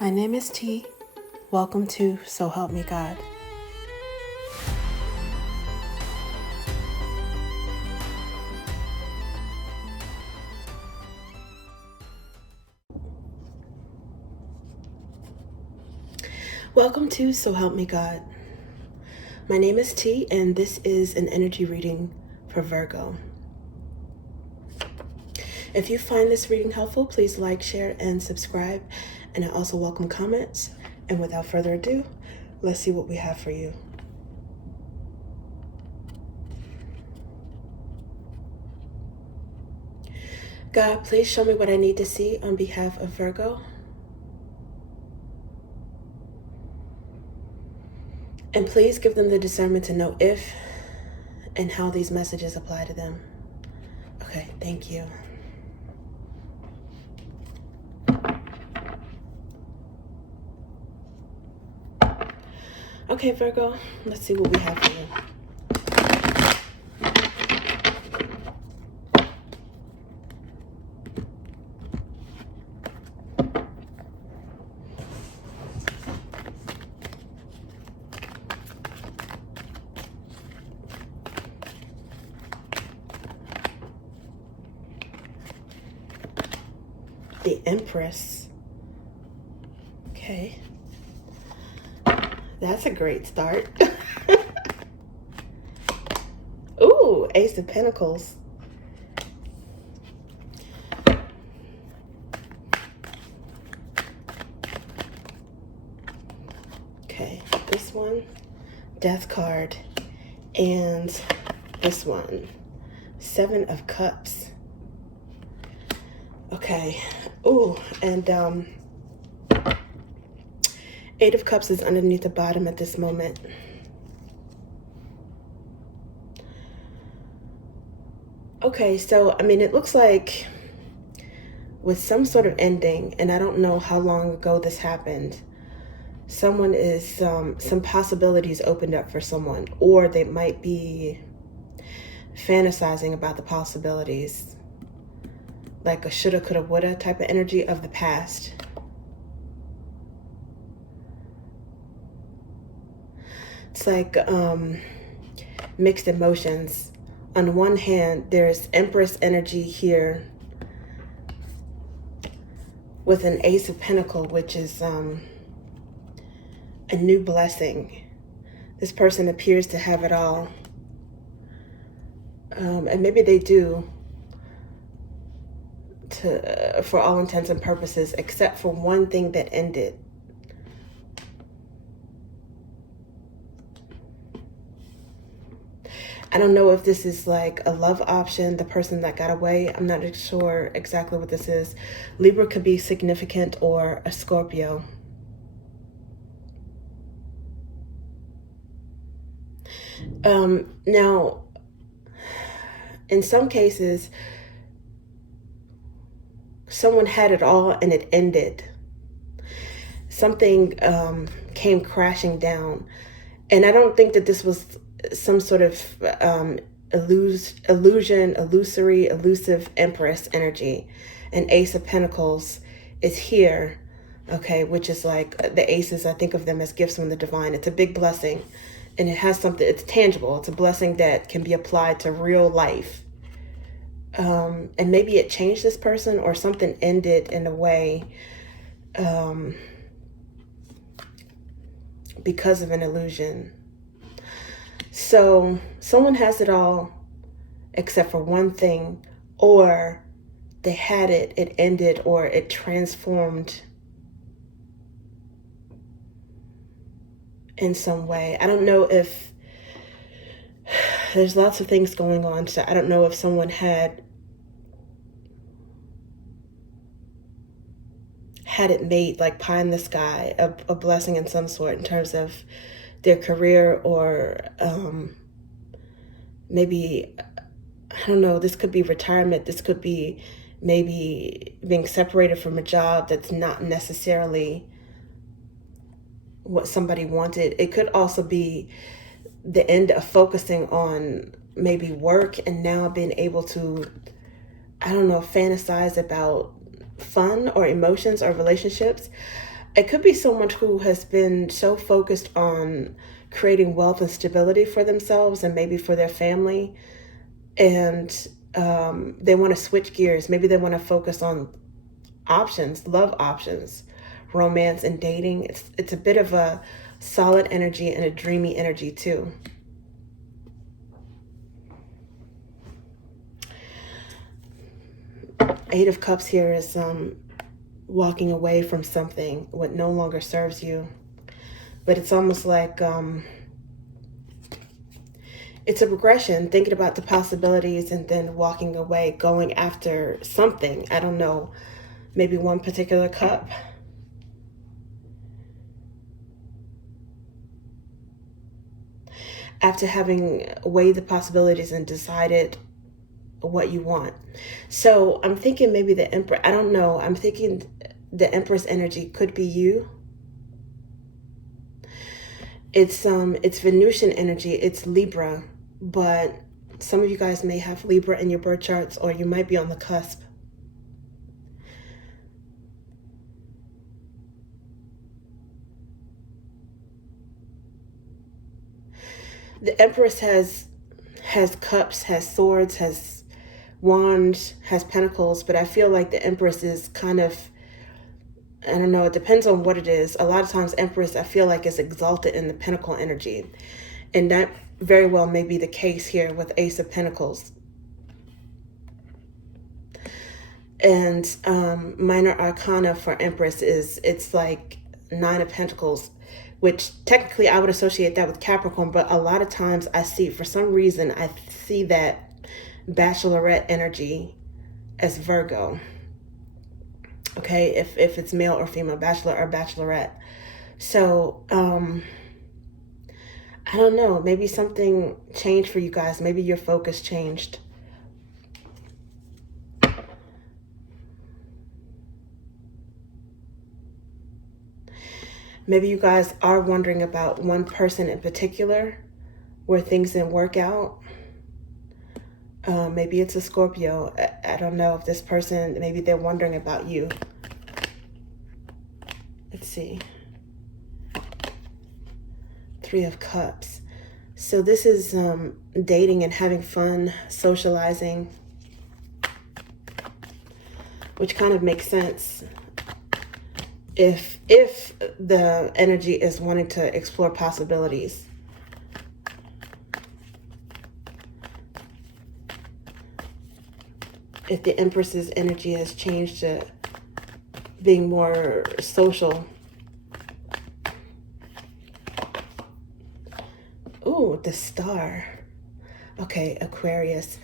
My name is T. Welcome to So Help Me God. Welcome to So Help Me God. My name is T, and this is an energy reading for Virgo. If you find this reading helpful, please like, share, and subscribe. And I also welcome comments. And without further ado, let's see what we have for you. God, please show me what I need to see on behalf of Virgo. And please give them the discernment to know if and how these messages apply to them. Okay, thank you. Okay, Virgo, let's see what we have for you. The Empress. Okay. That's a great start. Ooh, Ace of Pentacles. Okay, this one, Death card. And this one, Seven of Cups. Okay. Ooh, and Eight of Cups is underneath the bottom at this moment. Okay, so, I mean, it looks like with some sort of ending, and I don't know how long ago this happened, someone is, some possibilities opened up for someone, or they might be fantasizing about the possibilities, like a shoulda, coulda, woulda type of energy of the past. It's like mixed emotions. On one hand, there's Empress energy here with an Ace of Pentacles, which is a new blessing. This person appears to have it all. And maybe they do, for all intents and purposes, except for one thing that ended. I don't know if this is like a love option, the person that got away. I'm not sure exactly what this is. Libra could be significant, or a Scorpio. Now, in some cases, someone had it all and it ended. Something came crashing down. And I don't think that this was some sort of elusive Empress energy. And Ace of Pentacles is here, okay, which is like the aces. I think of them as gifts from the divine. It's a big blessing, and it has something, it's tangible. It's a blessing that can be applied to real life. And maybe it changed this person, or something ended in a way because of an illusion. So someone has it all except for one thing, or they had it, it ended, or it transformed in some way. I don't know if there's lots of things going on. So I don't know if someone had it made, like pie in the sky, a blessing in some sort in terms of their career, or maybe, I don't know, this could be retirement. This could be maybe being separated from a job that's not necessarily what somebody wanted. It could also be the end of focusing on maybe work, and now being able to, I don't know, fantasize about fun or emotions or relationships. It could be someone who has been so focused on creating wealth and stability for themselves and maybe for their family, and they want to switch gears. Maybe they want to focus on options, love options, romance and dating. It's a bit of a solid energy and a dreamy energy too. Eight of Cups here is walking away from something what no longer serves you. But it's almost like it's a progression, thinking about the possibilities and then walking away, going after something. I don't know, maybe one particular cup. After having weighed the possibilities and decided what you want. So I'm thinking maybe the Emperor, I don't know. I'm thinking the Empress energy could be you. It's Venusian energy, it's Libra, but some of you guys may have Libra in your birth charts, or you might be on the cusp. The Empress has cups, has swords, has wands, has pentacles, but I feel like the Empress is kind of, I don't know, it depends on what it is. A lot of times Empress, I feel like, is exalted in the pentacle energy. And that very well may be the case here with Ace of Pentacles. And minor arcana for Empress it's like Nine of Pentacles, which technically I would associate that with Capricorn, but a lot of times I see, for some reason, I see that bachelorette energy as Virgo. Okay, if it's male or female, bachelor or bachelorette. So I don't know, maybe something changed for you guys. Maybe your focus changed. Maybe you guys are wondering about one person in particular where things didn't work out. Maybe it's a Scorpio. I don't know if this person, maybe they're wondering about you. Let's see. Three of Cups. So this is dating and having fun, socializing, which kind of makes sense if the energy is wanting to explore possibilities. If the Empress's energy has changed to being more social. Ooh, the Star. Okay, Aquarius.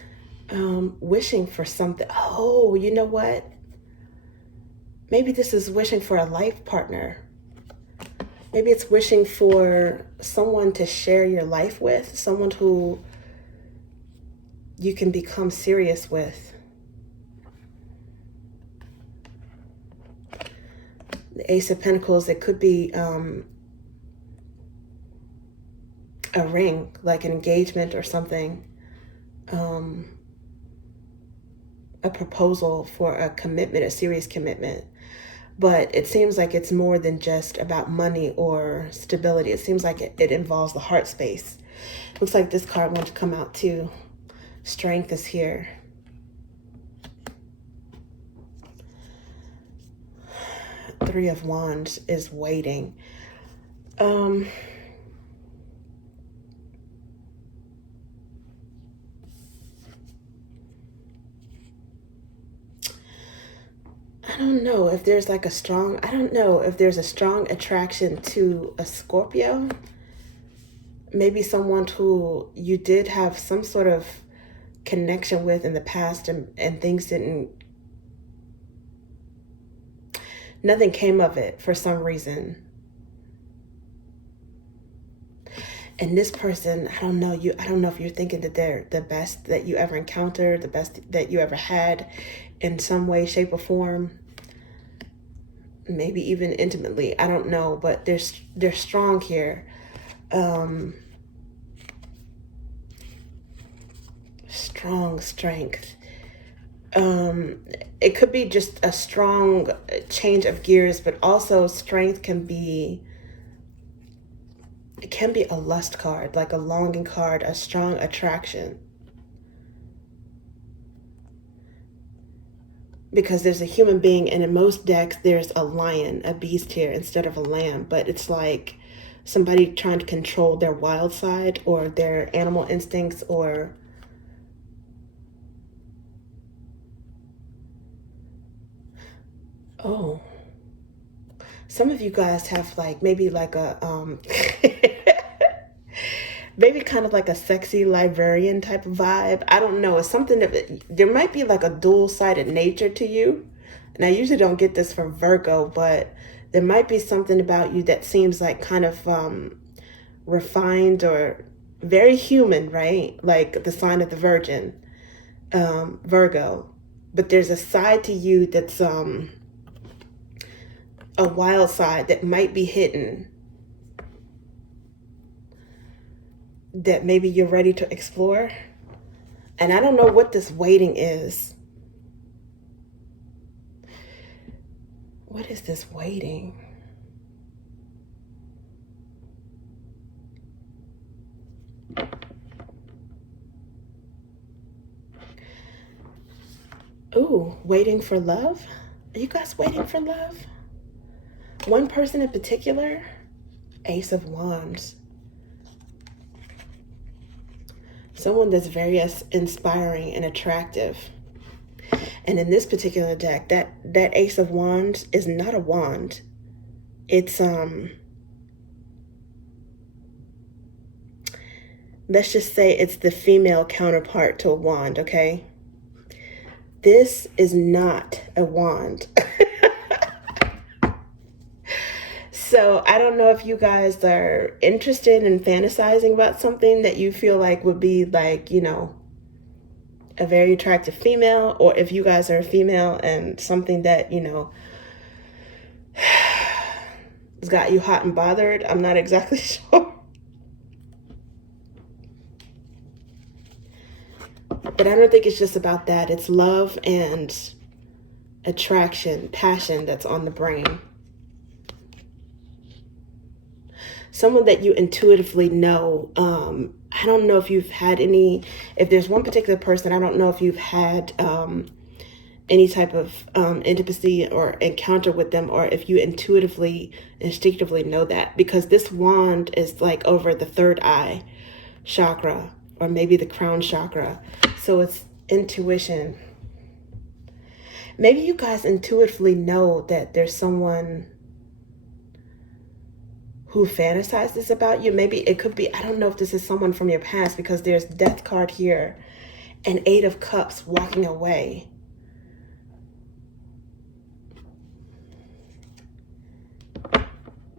Wishing for something. Oh, you know what? Maybe this is wishing for a life partner. Maybe it's wishing for someone to share your life with, someone who you can become serious with. The Ace of Pentacles, it could be a ring, like an engagement or something. A proposal for a commitment, a serious commitment. But it seems like it's more than just about money or stability. It seems like it involves the heart space. Looks like this card wants to come out too. Strength is here. Three of Wands is waiting. I don't know if there's like a strong, I don't know if there's a strong attraction to a Scorpio. Maybe someone who you did have some sort of connection with in the past and things didn't, nothing came of it for some reason. And this person, I don't know if you're thinking that they're the best that you ever encountered, the best that you ever had in some way, shape, or form. Maybe even intimately, I don't know, but they're strong here. Strong strength. um, it could be just a strong change of gears, but also strength can be, it can be a lust card, like a longing card, a strong attraction. Because there's a human being, and in most decks, there's a lion, a beast here instead of a lamb. But it's like somebody trying to control their wild side or their animal instincts, or oh, some of you guys have like maybe like a maybe kind of like a sexy librarian type of vibe. I don't know. It's something that there might be like a dual-sided nature to you. And I usually don't get this from Virgo, but there might be something about you that seems like kind of refined or very human, right? Like the sign of the Virgin, Virgo. But there's a side to you that's a wild side that might be hidden, that maybe you're ready to explore. And I don't know what this waiting is. What is this waiting? Ooh, waiting for love? Are you guys waiting for love? One person in particular? Ace of Wands. Someone that's very inspiring and attractive. And in this particular deck, that Ace of Wands is not a wand. It's let's just say it's the female counterpart to a wand, okay? This is not a wand. So I don't know if you guys are interested in fantasizing about something that you feel like would be like, you know, a very attractive female, or if you guys are a female and something that, you know, has got you hot and bothered. I'm not exactly sure. But I don't think it's just about that. It's love and attraction, passion that's on the brain. Someone that you intuitively know. I don't know if you've had any, if there's one particular person, I don't know if you've had any type of intimacy or encounter with them, or if you instinctively know that, because this wand is like over the third eye chakra, or maybe the crown chakra. So it's intuition. Maybe you guys intuitively know that there's someone who fantasizes about you. Maybe it could be, I don't know if this is someone from your past, because there's Death card here and Eight of Cups walking away.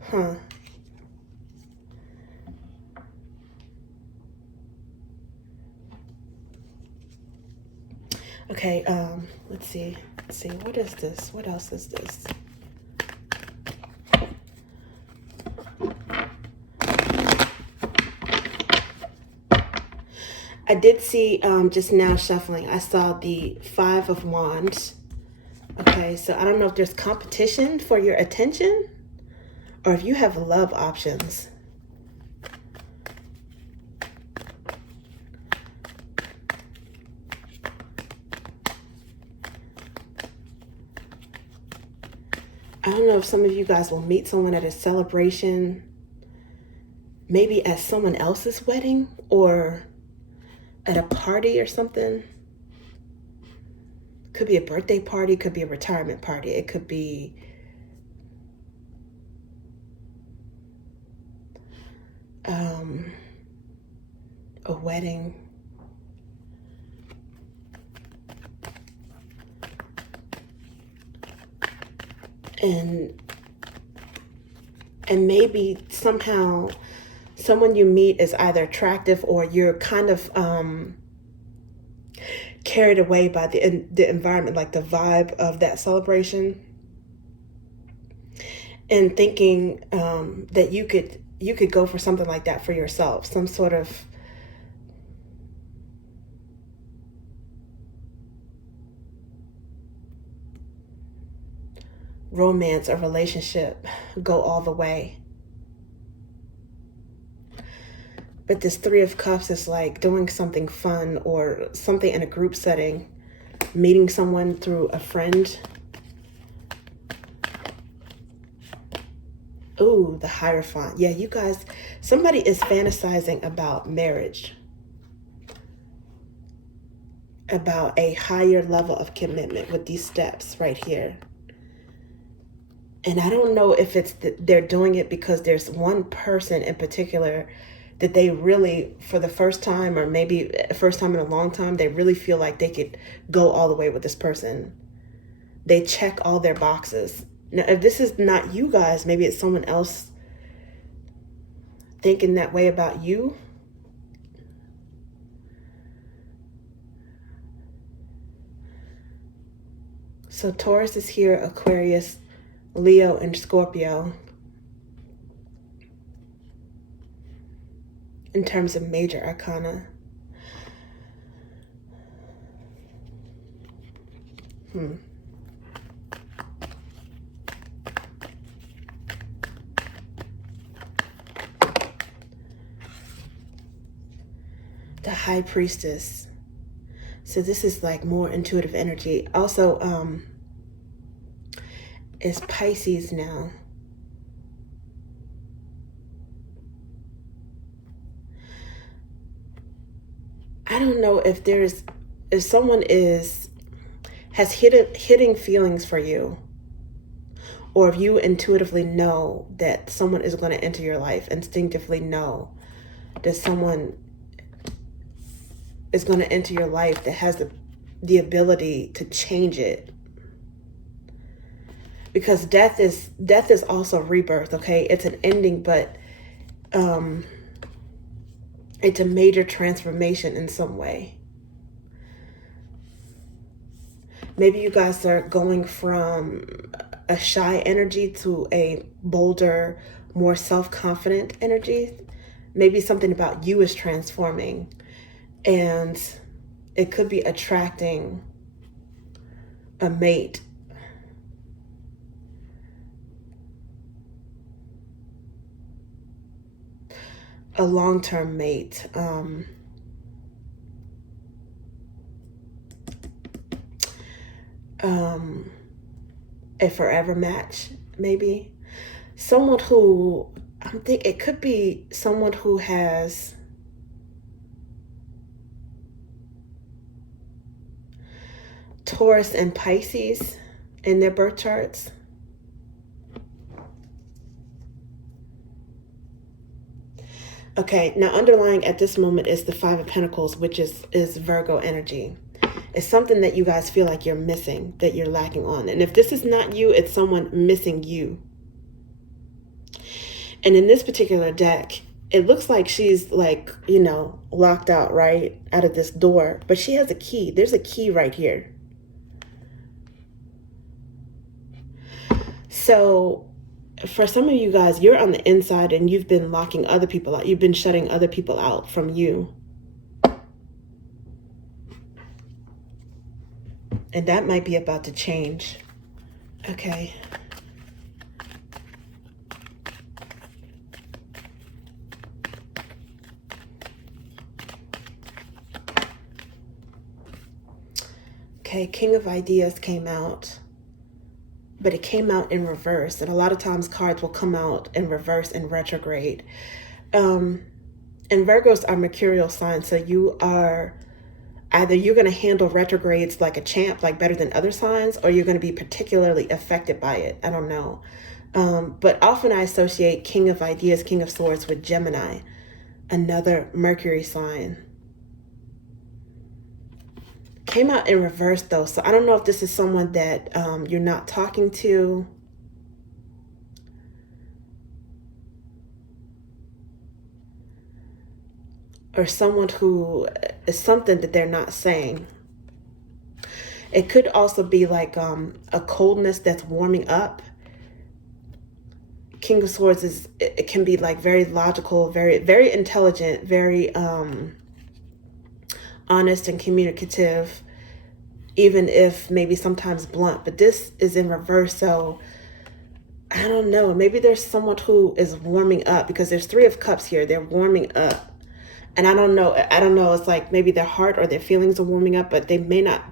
Huh. Okay, let's see. What is this? What else is this? I did see just now shuffling, I saw the Five of Wands. Okay, so I don't know if there's competition for your attention, or if you have love options. I don't know if some of you guys will meet someone at a celebration, maybe at someone else's wedding, or at a party or something. Could be a birthday party, could be a retirement party, it could be a wedding. And maybe somehow someone you meet is either attractive, or you're kind of carried away by the environment, like the vibe of that celebration, and thinking that you could go for something like that for yourself, some sort of romance or relationship go all the way. But this Three of Cups is like doing something fun or something in a group setting, meeting someone through a friend. Ooh, the Hierophant. Yeah, you guys, somebody is fantasizing about marriage, about a higher level of commitment with these steps right here. And I don't know if it's they're doing it because there's one person in particular that they really, for the first time, or maybe first time in a long time, they really feel like they could go all the way with this person. They check all their boxes. Now, if this is not you guys, maybe it's someone else thinking that way about you. So Taurus is here, Aquarius, Leo, and Scorpio. In terms of major arcana. The High Priestess. So this is like more intuitive energy. Also, is Pisces now. I don't know if someone has hitting feelings for you, or if you intuitively know that someone is going to enter your life, instinctively know that someone is going to enter your life that has the ability to change it. Because death is also rebirth, okay? It's an ending, but it's a major transformation in some way. Maybe you guys are going from a shy energy to a bolder, more self-confident energy. Maybe something about you is transforming, and it could be attracting a mate. A long-term mate. A forever match, maybe. Someone who, I think it could be someone who has Taurus and Pisces in their birth charts. Okay, now underlying at this moment is the Five of Pentacles, which is Virgo energy. It's something that you guys feel like you're missing, that you're lacking on. And if this is not you, it's someone missing you. And in this particular deck, it looks like she's like, you know, locked out, right, out of this door. But she has a key. There's a key right here. So for some of you guys, you're on the inside and you've been locking other people out. You've been shutting other people out from you. And that might be about to change. Okay. Okay, King of Ideas came out, but it came out in reverse. And a lot of times cards will come out in reverse and retrograde. And Virgos are mercurial signs, so you are either you're going to handle retrogrades like a champ, like better than other signs, or you're going to be particularly affected by it. I don't know. But often I associate King of Ideas, King of Swords with Gemini, another Mercury sign. Came out in reverse though, so I don't know if this is someone that you're not talking to. Or someone who is something that they're not saying. It could also be like a coldness that's warming up. King of Swords it can be like very logical, very, very intelligent, very honest and communicative, even if maybe sometimes blunt. But this is in reverse, so I don't know. Maybe there's someone who is warming up, because there's 3 of Cups here. They're warming up. And I don't know. It's like maybe their heart or their feelings are warming up, but they may not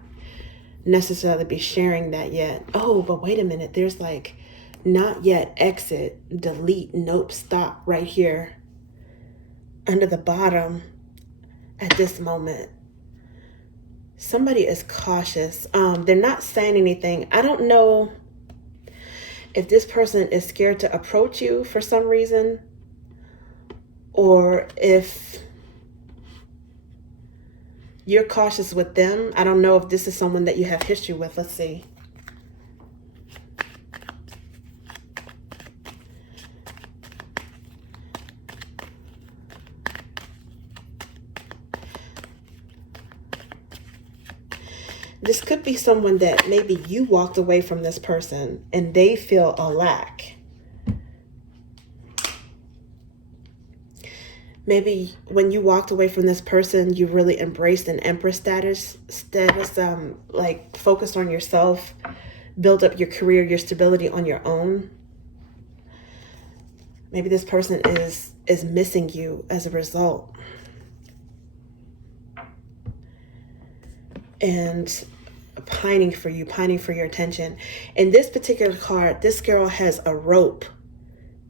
necessarily be sharing that yet. Oh, but wait a minute. There's like not yet, exit, delete, nope, stop right here under the bottom at this moment. Somebody is cautious. They're not saying anything. I don't know if this person is scared to approach you for some reason, or if you're cautious with them. I don't know if this is someone that you have history with. Let's see. This could be someone that maybe you walked away from this person and they feel a lack. Maybe when you walked away from this person, you really embraced an Empress status, like focused on yourself, build up your career, your stability on your own. Maybe this person is missing you as a result. And pining for you, pining for your attention. In this particular card, this girl has a rope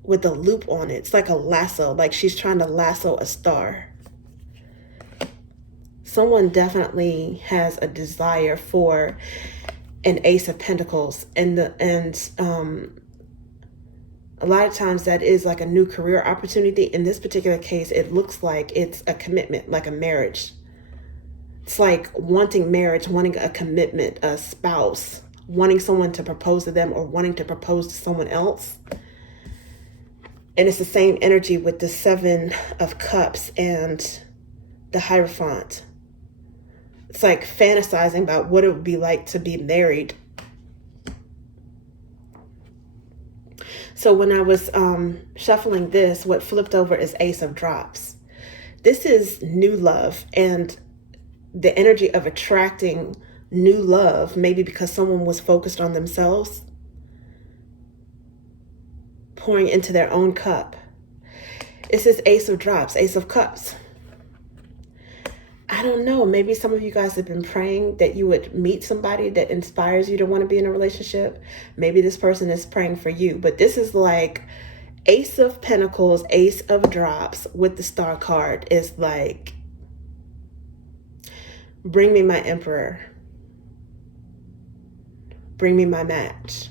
with a loop on it. It's like a lasso, like she's trying to lasso a star. Someone definitely has a desire for an Ace of Pentacles, and a lot of times that is like a new career opportunity. In this particular case, it looks like it's a commitment, like a marriage. It's like wanting marriage, wanting a commitment, a spouse, wanting someone to propose to them or wanting to propose to someone else. And it's the same energy with the 7 of Cups and the Hierophant. It's like fantasizing about what it would be like to be married. So when I was shuffling this, what flipped over is Ace of Drops. This is new love and the energy of attracting new love, maybe because someone was focused on themselves, pouring into their own cup. This is Ace of Drops, Ace of Cups. I don't know, maybe some of you guys have been praying that you would meet somebody that inspires you to want to be in a relationship. Maybe this person is praying for you, but this is like Ace of Pentacles, Ace of Drops with the Star card is like, bring me my Emperor. Bring me my match.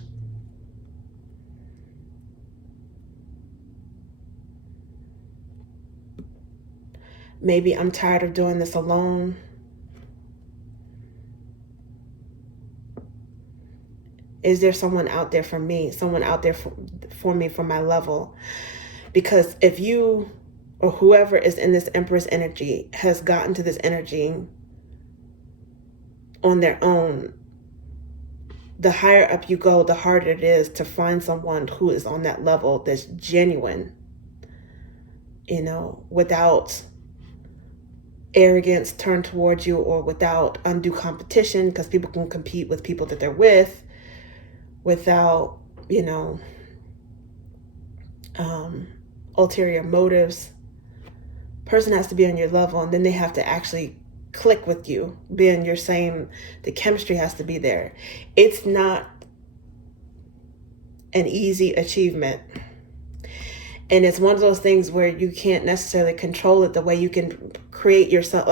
Maybe I'm tired of doing this alone. Is there someone out there for me? Someone out there for me, for my level? Because if you or whoever is in this Empress energy has gotten to this energy on their own, the higher up you go, the harder it is to find someone who is on that level that's genuine, you know, without arrogance turned towards you or without undue competition, because people can compete with people that they're with without, you know, ulterior motives. Person has to be on your level, and then they have to actually click with you, be in your same, the chemistry has to be there. It's not an easy achievement. And it's one of those things where you can't necessarily control it the way you can create yourself,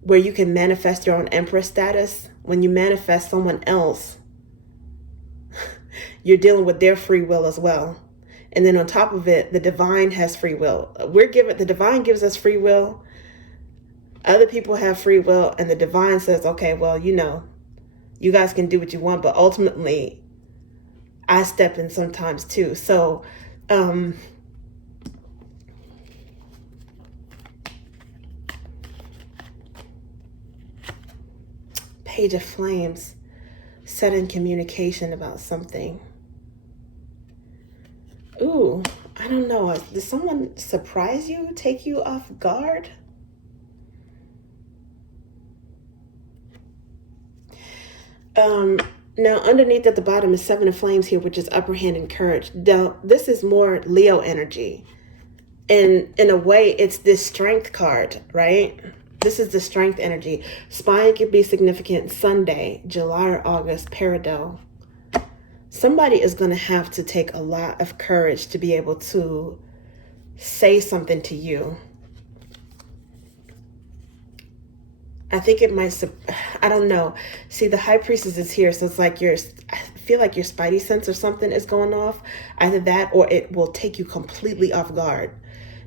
where you can manifest your own Empress status. When you manifest someone else, you're dealing with their free will as well. And then on top of it, the divine has free will. The divine gives us free will. Other people have free will, and the divine says, okay, well, you know, you guys can do what you want, but ultimately I step in sometimes too. So, Page of Flames, set in communication about something. Ooh, I don't know. Did someone surprise you, take you off guard? Now, underneath at the bottom is Seven of Flames here, which is upper hand and courage. Now, this is more Leo energy. And in a way, it's this strength card, right? This is the strength energy. Spine could be significant. Sunday, July or August, peridot. Somebody is going to have to take a lot of courage to be able to say something to you. I think it might, I don't know. See, the High Priestess is here, so it's like I feel like your spidey sense or something is going off. Either that or it will take you completely off guard.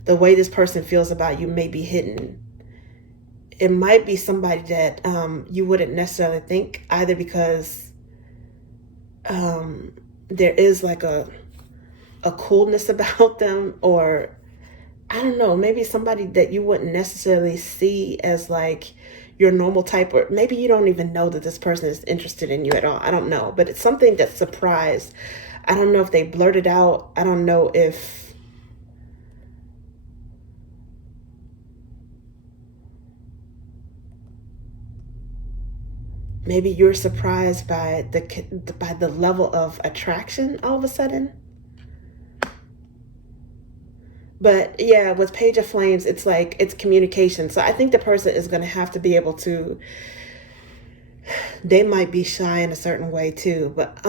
The way this person feels about you may be hidden. It might be somebody that you wouldn't necessarily think, either because there is like a coolness about them, or I don't know, maybe somebody that you wouldn't necessarily see as like your normal type, or maybe you don't even know that this person is interested in you at all. I don't know, but it's something that's surprised. I don't know if they blurted out. I don't know if maybe you're surprised by the level of attraction all of a sudden. But yeah, with Page of Flames, it's like it's communication. So I think the person is going to have to be able to, they might be shy in a certain way too, but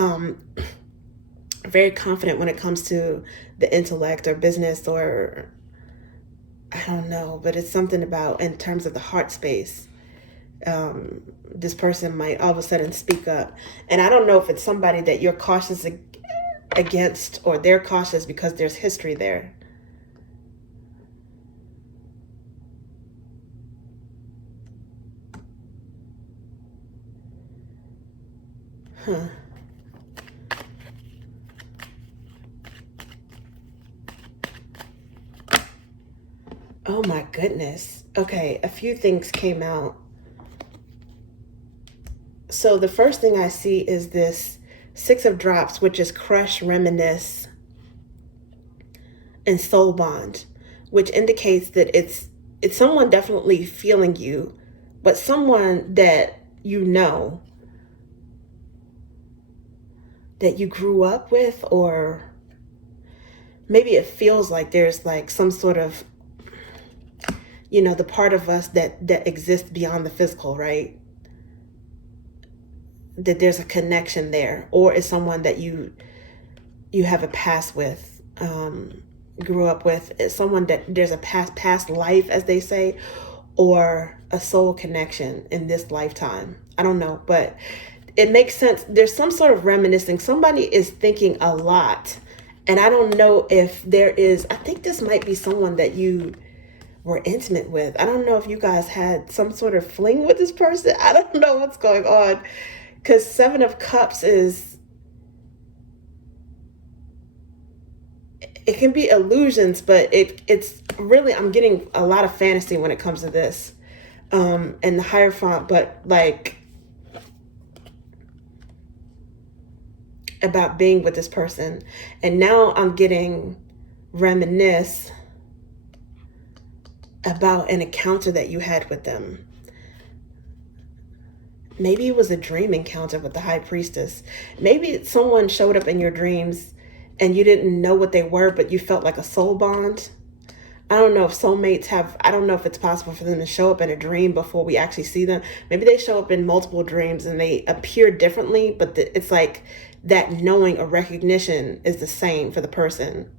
very confident when it comes to the intellect or business, or I don't know, but it's something about in terms of the heart space. This person might all of a sudden speak up. And I don't know if it's somebody that you're cautious against, or they're cautious because there's history there. Huh. Oh my goodness. Okay, a few things came out. So the first thing I see is this Six of Drops, which is crush, reminisce, and soul bond, which indicates that it's someone definitely feeling you, but someone that you know, that you grew up with, or maybe it feels like there's like some sort of, you know, the part of us that exists beyond the physical, right? That there's a connection there, or is someone that you have a past with, grew up with, is someone that there's a past life, as they say, or a soul connection in this lifetime. I don't know, but it makes sense. There's some sort of reminiscing. Somebody is thinking a lot, and I don't know if there is, I think this might be someone that you were intimate with. I don't know if you guys had some sort of fling with this person. I don't know what's going on, because Seven of Cups is, it can be illusions, but it's really, I'm getting a lot of fantasy when it comes to this, and the Hierophant, but like about being with this person. And now I'm getting reminisce about an encounter that you had with them. Maybe it was a dream encounter with the High Priestess. Maybe someone showed up in your dreams and you didn't know what they were, but you felt like a soul bond. I don't know if soulmates have, I don't know if it's possible for them to show up in a dream before we actually see them. Maybe they show up in multiple dreams and they appear differently, but it's like that knowing or recognition is the same for the person.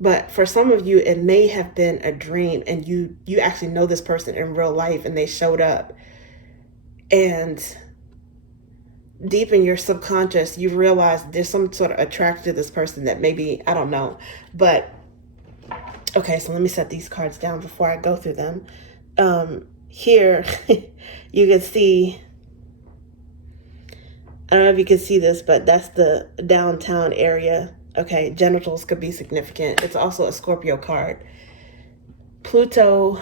But for some of you, it may have been a dream and you actually know this person in real life and they showed up. And deep in your subconscious, you realize there's some sort of attraction to this person that maybe, I don't know. But, okay, so let me set these cards down before I go through them. Here, you can see, I don't know if you can see this, but that's the downtown area. Okay, genitals could be significant. It's also a Scorpio card. Pluto,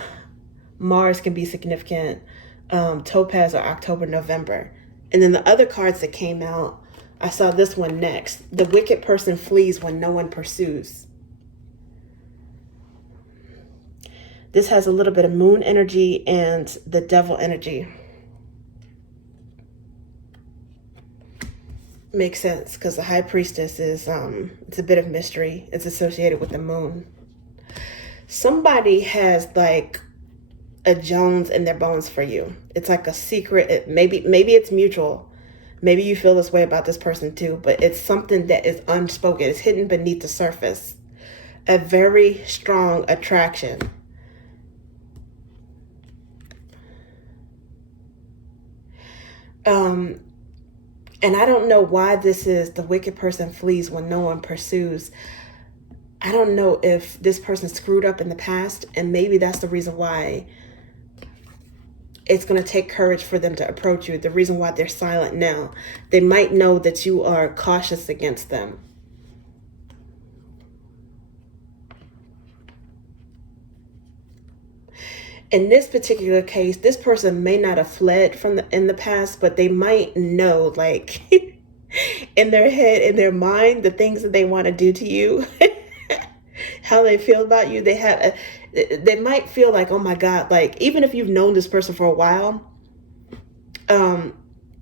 Mars can be significant. Topaz or October, November. And then the other cards that came out, I saw this one next. The wicked person flees when no one pursues. This has a little bit of moon energy and the devil energy. Makes sense, because the high priestess is it's a bit of mystery. It's associated with the moon. Somebody has like a Jones in their bones for you. It's like a secret. Maybe it's mutual. Maybe you feel this way about this person too, but it's something that is unspoken. It's hidden beneath the surface. A very strong attraction. And I don't know why this is the wicked person flees when no one pursues. I don't know if this person screwed up in the past, and maybe that's the reason why it's going to take courage for them to approach you. The reason why they're silent now. They might know that you are cautious against them. In this particular case, this person may not have fled in the past, but they might know, like, in their head, in their mind, the things that they want to do to you, how they feel about you. They might feel like, oh my God, like, even if you've known this person for a while,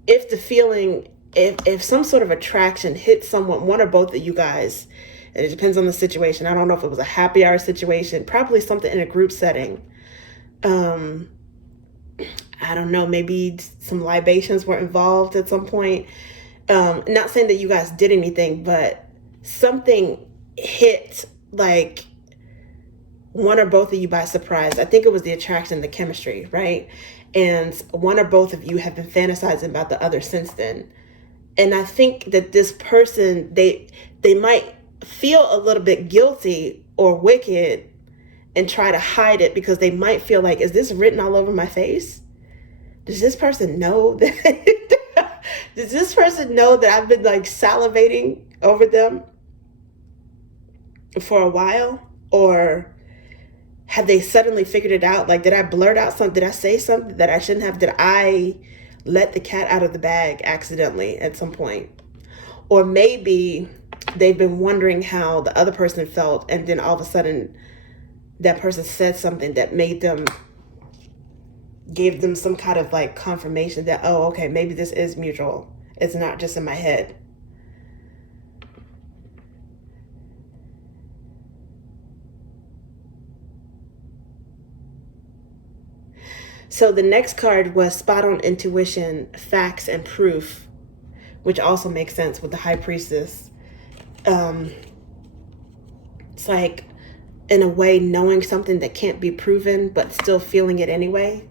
if some sort of attraction hits someone, one or both of you guys, and it depends on the situation. I don't know if it was a happy hour situation, probably something in a group setting. I don't know, maybe some libations were involved at some point. Not saying that you guys did anything, but something hit like one or both of you by surprise. I think it was the attraction, the chemistry, right? And one or both of you have been fantasizing about the other since then. And I think that this person, they might feel a little bit guilty or wicked and try to hide it, because they might feel like, is this written all over my face? Does this person know that? Does this person know that I've been like salivating over them for a while? Or have they suddenly figured it out? Like, did I blurt out something? Did I say something that I shouldn't have? Did I let the cat out of the bag accidentally at some point? Or maybe they've been wondering how the other person felt, and then all of a sudden that person said something that gave them some kind of like confirmation that, oh, okay, maybe this is mutual. It's not just in my head. So the next card was spot on intuition, facts, and proof, which also makes sense with the high priestess. It's like, in a way, knowing something that can't be proven, but still feeling it anyway.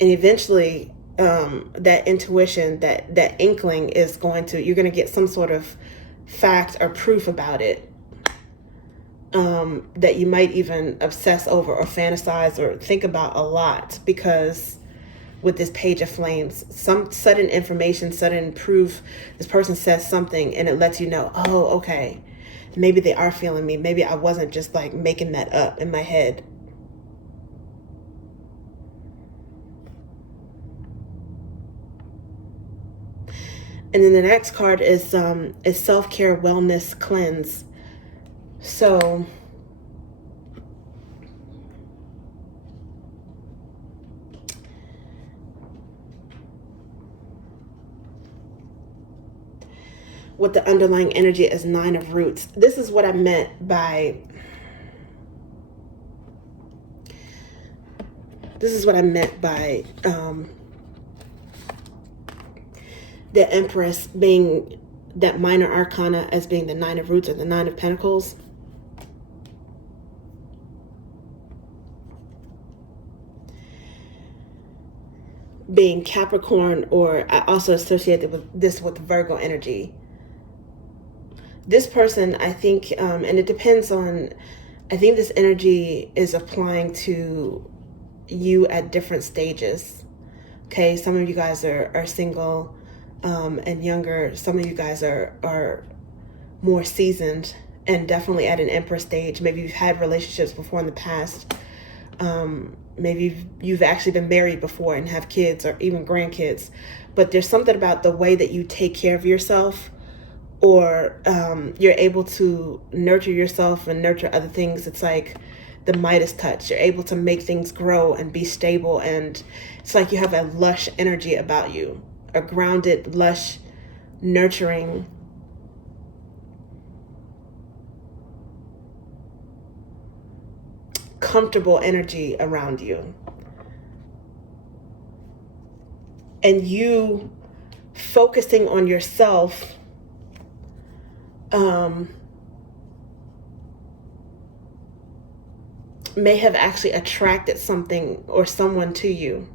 And eventually, that intuition, that inkling is you're going to get some sort of fact or proof about it, that you might even obsess over or fantasize or think about a lot, because with this Page of Flames, some sudden information, sudden proof, this person says something and it lets you know, oh, okay, maybe they are feeling me. Maybe I wasn't just like making that up in my head. And then the next card is self-care, wellness, cleanse. So what the underlying energy is Nine of Roots. This is what I meant by the Empress being that minor arcana as being the Nine of Roots or the Nine of Pentacles. Being Capricorn, or I also associated with Virgo energy. This person, I think, and it depends on, I think this energy is applying to you at different stages. Okay, some of you guys are single and younger. Some of you guys are more seasoned and definitely at an Empress stage. Maybe you've had relationships before in the past. Maybe you've actually been married before and have kids or even grandkids. But there's something about the way that you take care of yourself, or you're able to nurture yourself and nurture other things. It's like the Midas touch. You're able to make things grow and be stable, and it's like you have a lush energy about you, a grounded, lush nurturing, comfortable energy around you. And you focusing on yourself may have actually attracted something or someone to you.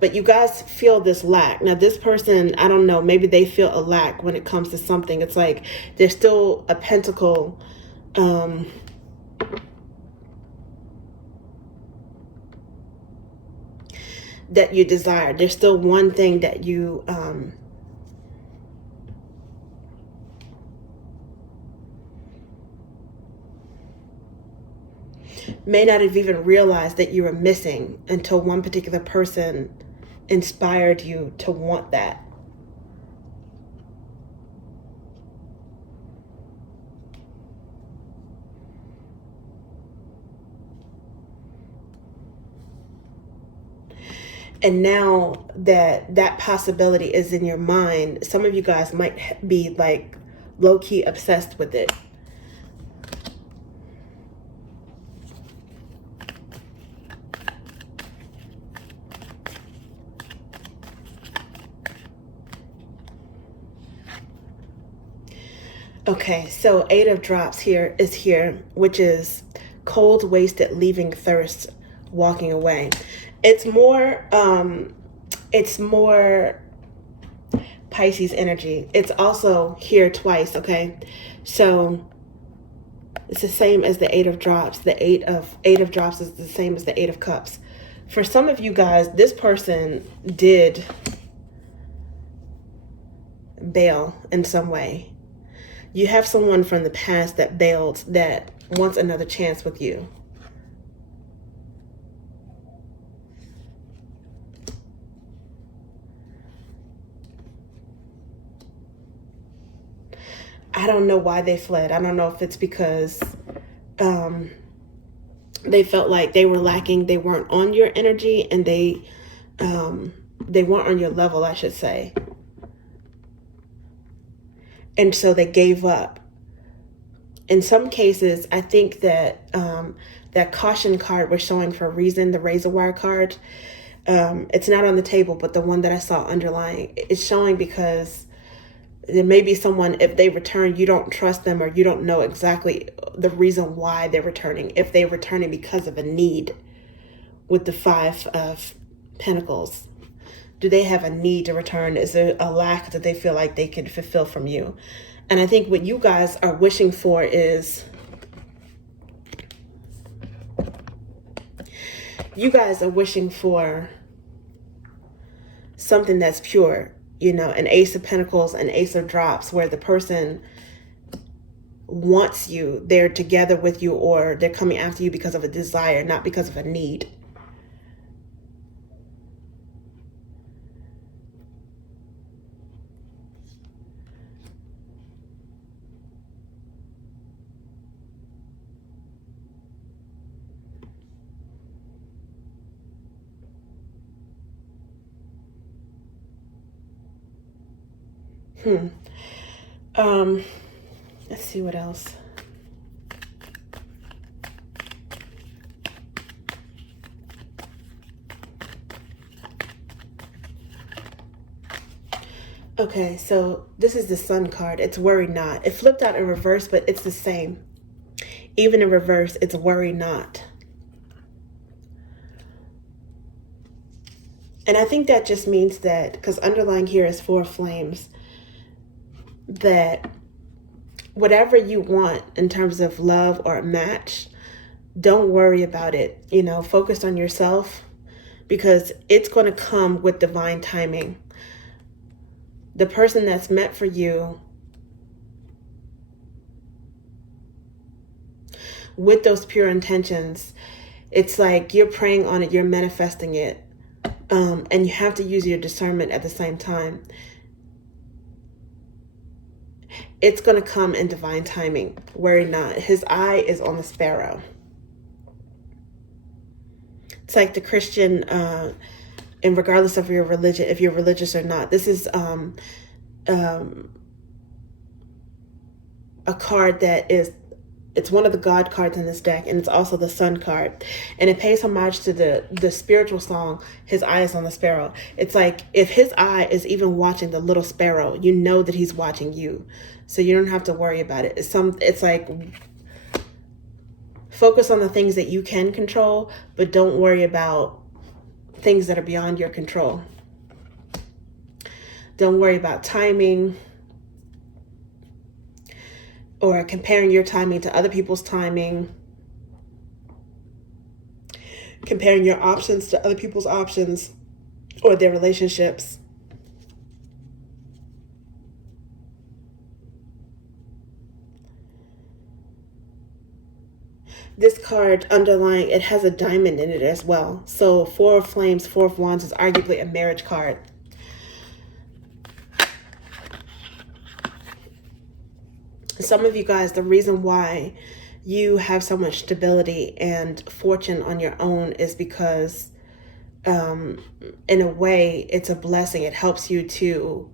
But you guys feel this lack. Now, this person, I don't know, maybe they feel a lack when it comes to something. It's like there's still a pentacle that you desire. There's still one thing that you may not have even realized that you were missing until one particular person inspired you to want that. And now that that possibility is in your mind, some of you guys might be like low-key obsessed with it. Okay, so 8 of Drops here is here, which is cold, wasted, leaving thirst, walking away. It's more Pisces energy. It's also here twice, okay? So it's the same as the 8 of Drops. The 8 of Drops is the same as the 8 of Cups. For some of you guys, this person did bail in some way. You have someone from the past that bailed, that wants another chance with you. I don't know why they fled. I don't know if it's because they felt like they were lacking. They weren't on your energy, and they weren't on your level, I should say. And so they gave up. In some cases, I think that that caution card was showing for a reason, the razor wire card. It's not on the table, but the one that I saw underlying, it's showing because there may be someone, if they return, you don't trust them, or you don't know exactly the reason why they're returning. If they're returning because of a need, with the 5 of Pentacles. Do they have a need to return? Is there a lack that they feel like they can fulfill from you? And I think what you guys are wishing for is, you guys are wishing for something that's pure, you know, an Ace of Pentacles, an Ace of Drops, where the person wants you, they're together with you, or they're coming after you because of a desire, not because of a need. Let's see what else. Okay, so this is the Sun card. It's worry not. It flipped out in reverse, but it's the same. Even in reverse, it's worry not. And I think that just means that, because underlying here is 4 flames, that whatever you want in terms of love or a match, don't worry about it. You know, focus on yourself, because it's going to come with divine timing. The person that's meant for you, with those pure intentions, it's like you're praying on it, you're manifesting it. And you have to use your discernment at the same time. It's going to come in divine timing. Worry not. His eye is on the sparrow. It's like the Christian, and regardless of your religion, if you're religious or not, this is a card that it's one of the God cards in this deck, and it's also the Sun card. And it pays homage to the spiritual song, His Eye is on the Sparrow. It's like, if his eye is even watching the little sparrow, you know that he's watching you. So you don't have to worry about it. It's like, focus on the things that you can control, but don't worry about things that are beyond your control. Don't worry about timing or comparing your timing to other people's timing. Comparing your options to other people's options or their relationships. This card underlying, it has a diamond in it as well. So Four of Flames, Four of Wands is arguably a marriage card. Some of you guys, the reason why you have so much stability and fortune on your own is because in a way it's a blessing. It helps you to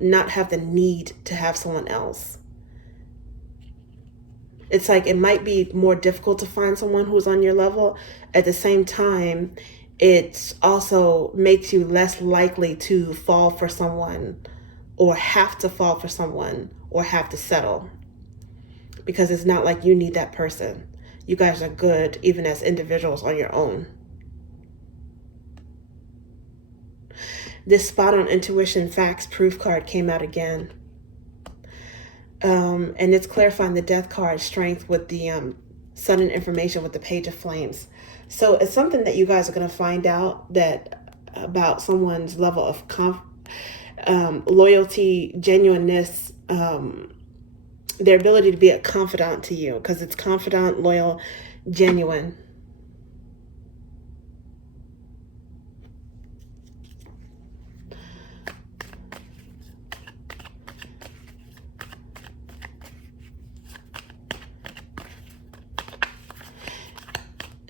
not have the need to have someone else. It's like, it might be more difficult to find someone who's on your level. At the same time, it also makes you less likely to fall for someone or have to fall for someone or have to settle, because it's not like you need that person. You guys are good even as individuals on your own. This spot on intuition, facts, proof card came out again. And it's clarifying the death card, strength, with the sudden information with the page of flames. So it's something that you guys are going to find out that about someone's level of loyalty, genuineness, their ability to be a confidant to you, because it's confidant, loyal, genuine.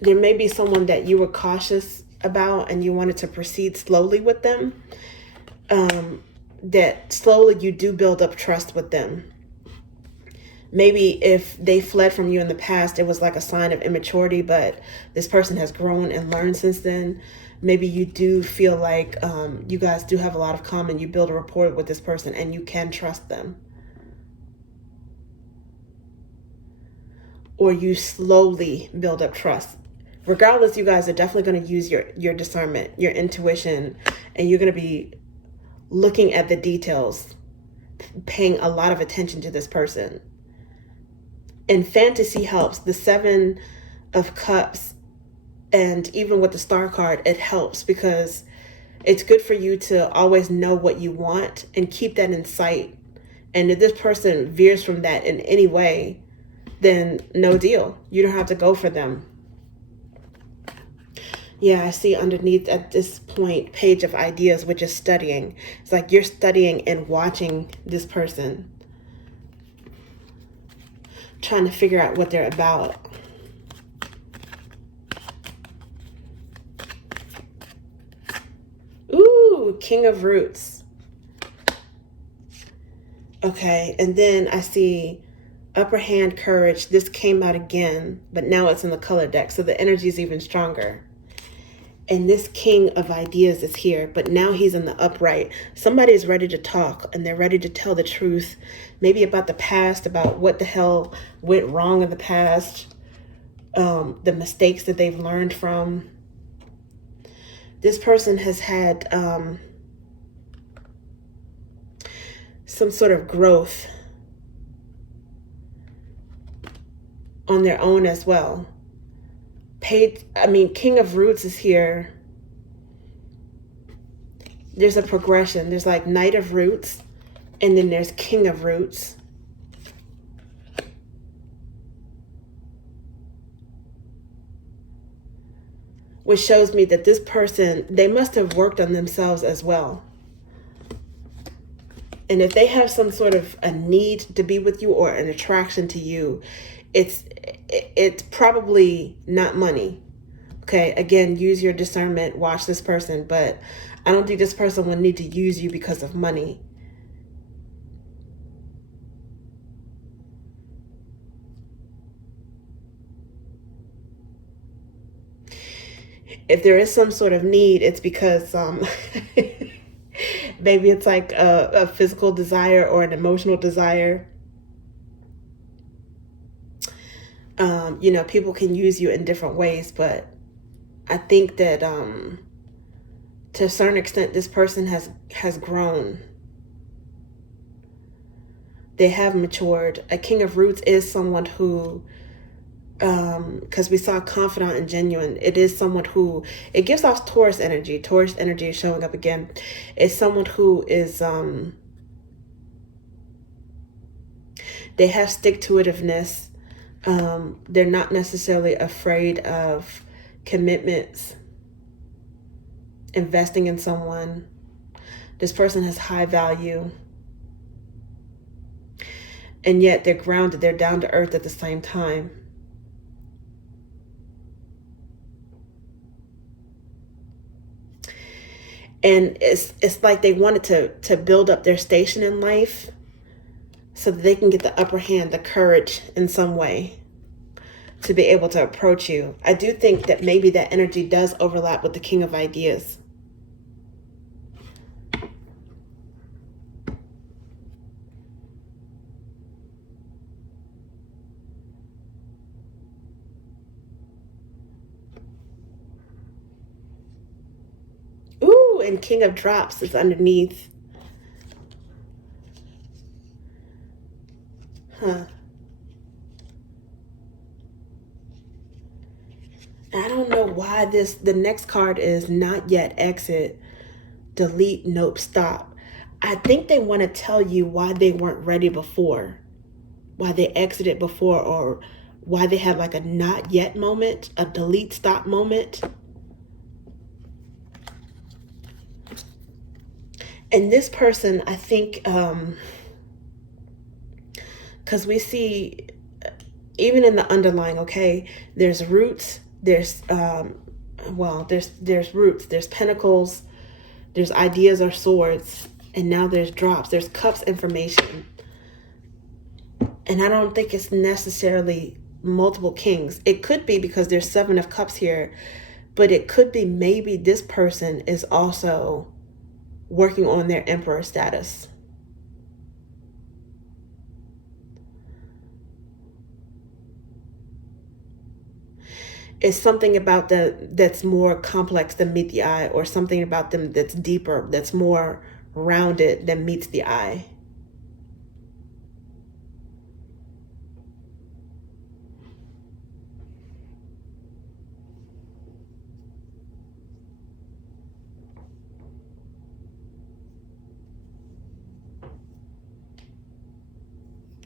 There may be someone that you were cautious about and you wanted to proceed slowly with them. That slowly you do build up trust with them. Maybe if they fled from you in the past, it was like a sign of immaturity, but this person has grown and learned since then. Maybe you do feel like you guys do have a lot of common. You build a rapport with this person and you can trust them. Or you slowly build up trust. Regardless, you guys are definitely going to use your discernment, your intuition, and you're going to be looking at the details, paying a lot of attention to this person. And fantasy helps. The Seven of Cups, and even with the Star card, it helps because it's good for you to always know what you want and keep that in sight. And if this person veers from that in any way, then no deal. You don't have to go for them. Yeah, I see underneath at this point, page of ideas, which is studying. It's like you're studying and watching this person, trying to figure out what they're about. Ooh, King of Roots. Okay, and then I see Upper Hand, Courage. This came out again, but now it's in the color deck, so the energy is even stronger. And this King of Ideas is here, but now he's in the upright. Somebody is ready to talk, and they're ready to tell the truth, maybe about the past, about what the hell went wrong in the past, the mistakes that they've learned from. This person has had some sort of growth on their own as well. King of Roots is here. There's a progression. There's like Knight of Roots, and then there's King of Roots. Which shows me that this person, they must have worked on themselves as well. And if they have some sort of a need to be with you or an attraction to you, it's probably not money, Okay, again, use your discernment, watch this person, but I don't think this person will need to use you because of money. If there is some sort of need, it's because maybe it's like a physical desire or an emotional desire. You know, people can use you in different ways, but I think that to a certain extent, this person has grown. They have matured. A king of roots is someone who, because we saw confidant and genuine, it is someone who, it gives off Taurus energy. Taurus energy is showing up again. It's someone who is, they have stick-to-itiveness. They're not necessarily afraid of commitments, investing in someone. This person has high value. And yet they're grounded, they're down to earth at the same time. And it's like they wanted to build up their station in life so that they can get the upper hand, the courage in some way to be able to approach you. I do think that maybe that energy does overlap with the King of Ideas. Ooh, and King of Drops is underneath. Huh. I don't know why the next card is not yet exit, delete, nope, stop. I think they want to tell you why they weren't ready before, why they exited before, or why they had like a not yet moment, a delete, stop moment. And this person, I think, because we see, even in the underlying, okay, there's roots, there's there's roots, there's pentacles, there's ideas or swords, and now there's drops, there's cups information. And I don't think it's necessarily multiple kings. It could be because there's 7 of cups here, but it could be maybe this person is also working on their emperor status. It's something about that's more complex than meet the eye, or something about them that's deeper, that's more rounded than meets the eye.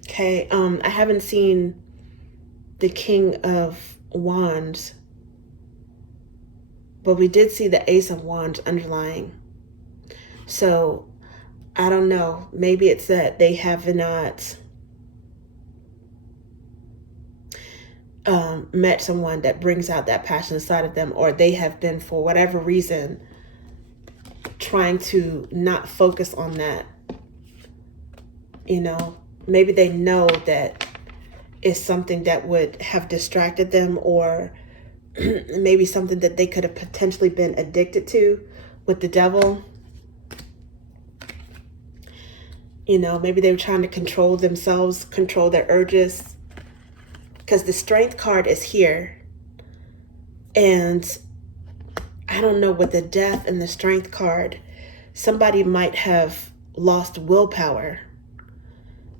Okay, I haven't seen the King of Wands, but we did see the Ace of Wands underlying. So I don't know. Maybe it's that they have not met someone that brings out that passionate side of them, or they have been, for whatever reason, trying to not focus on that. You know, maybe they know that it's something that would have distracted them, or maybe something that they could have potentially been addicted to with the devil. You know, maybe they were trying to control themselves, control their urges. Because the Strength card is here. And I don't know, with the Death and the Strength card, somebody might have lost willpower.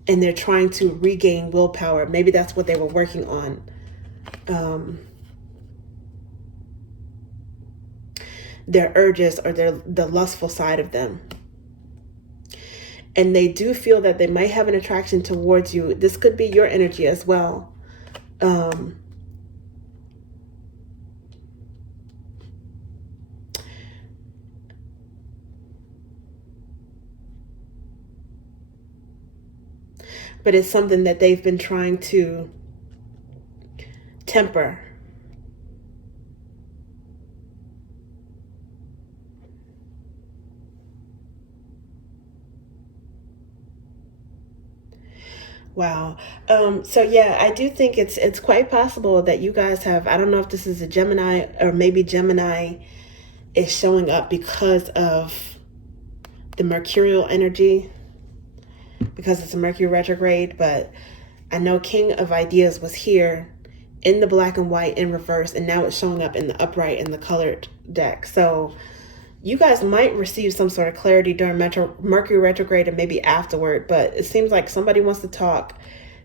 And they're trying to regain willpower. Maybe that's what they were working on. Their urges, or the lustful side of them. And they do feel that they might have an attraction towards you. This could be your energy as well. But it's something that they've been trying to temper. Wow. So yeah, I do think it's quite possible that you guys have, I don't know if this is a Gemini, or maybe Gemini is showing up because of the mercurial energy, because it's a Mercury retrograde, but I know King of Ideas was here in the black and white in reverse, and now it's showing up in the upright in the colored deck. So you guys might receive some sort of clarity during Mercury retrograde and maybe afterward, but it seems like somebody wants to talk.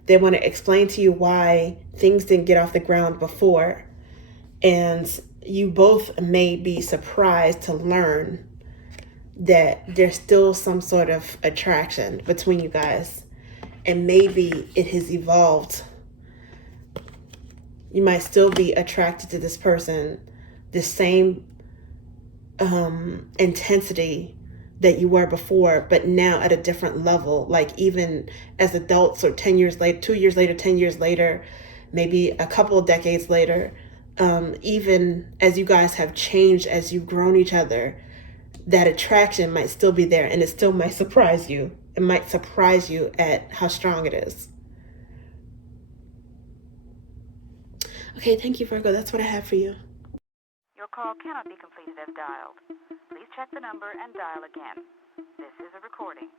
They want to explain to you why things didn't get off the ground before. And you both may be surprised to learn that there's still some sort of attraction between you guys. And maybe it has evolved. You might still be attracted to this person, the same intensity that you were before, but now at a different level. Like even as adults, or 10 years later, 2 years later, 10 years later, maybe a couple of decades later, even as you guys have changed, as you've grown each other, that attraction might still be there, and it still might surprise you. It might surprise you at how strong it is. Okay, thank you, Virgo. That's what I have for you. Your call cannot be completed as dialed. Please check the number and dial again. This is a recording.